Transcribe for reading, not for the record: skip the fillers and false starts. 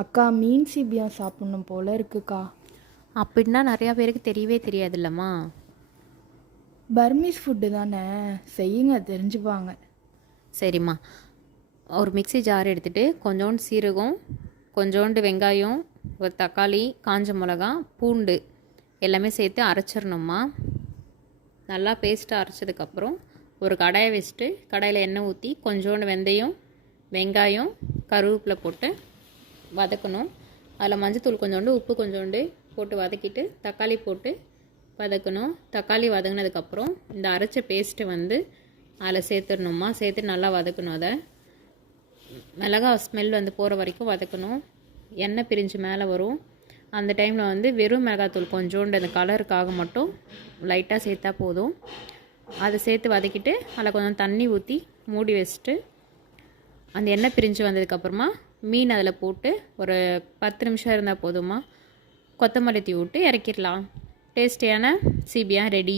அக்கா மீன் சீபியம் சாப்பிட்ணும் போல இருக்குக்கா. அப்படின்னா நிறையா பேருக்கு தெரியவே தெரியாதுல்லம்மா. பர்மீஸ் ஃபுட்டு தானே, செய்யுங்க தெரிஞ்சுப்பாங்க. சரிம்மா, ஒரு மிக்ஸி ஜார் எடுத்துகிட்டு கொஞ்சோண்டு சீரகம், கொஞ்சோண்டு வெங்காயம், ஒரு தக்காளி, காஞ்ச மிளகா, பூண்டு எல்லாமே சேர்த்து அரைச்சிடணும்மா. நல்லா பேஸ்ட்டாக அரைச்சதுக்கப்புறம் ஒரு கடாயை வச்சுட்டு கடாயில் எண்ணெய் ஊற்றி கொஞ்சோண்டு வெந்தயம், வெங்காயம், கருவேப்பிலை போட்டு வதக்கணும். அதில் மஞ்சத்தூள் கொஞ்சோண்டு, உப்பு கொஞ்சோண்டு போட்டு வதக்கிட்டு தக்காளி போட்டு வதக்கணும். தக்காளி வதங்கினதுக்கப்புறம் இந்த அரைச்ச பேஸ்ட்டு வந்து அதில் சேர்த்துடணுமா. சேர்த்து நல்லா வதக்கணும். அதை மிளகா ஸ்மெல் வந்து போகிற வரைக்கும் வதக்கணும். எண்ணெய் பிரிஞ்சு மேலே வரும். அந்த டைமில் வந்து வெறும் மிளகாத்தூள் கொஞ்சோண்டு அந்த கலருக்காக மட்டும் லைட்டாக சேர்த்தா போதும். அதை சேர்த்து வதக்கிட்டு அதில் கொஞ்சம் தண்ணி ஊற்றி மூடி வச்சுட்டு அந்த எண்ணெய் பிரிஞ்சு வந்ததுக்கப்புறமா மீன் அதில் போட்டு ஒரு 10 நிமிஷம் இருந்தால் போதுமா. கொத்தமல்லி தூவி விட்டு இறக்கிடலாம். டேஸ்டியான சீபியா ரெடி.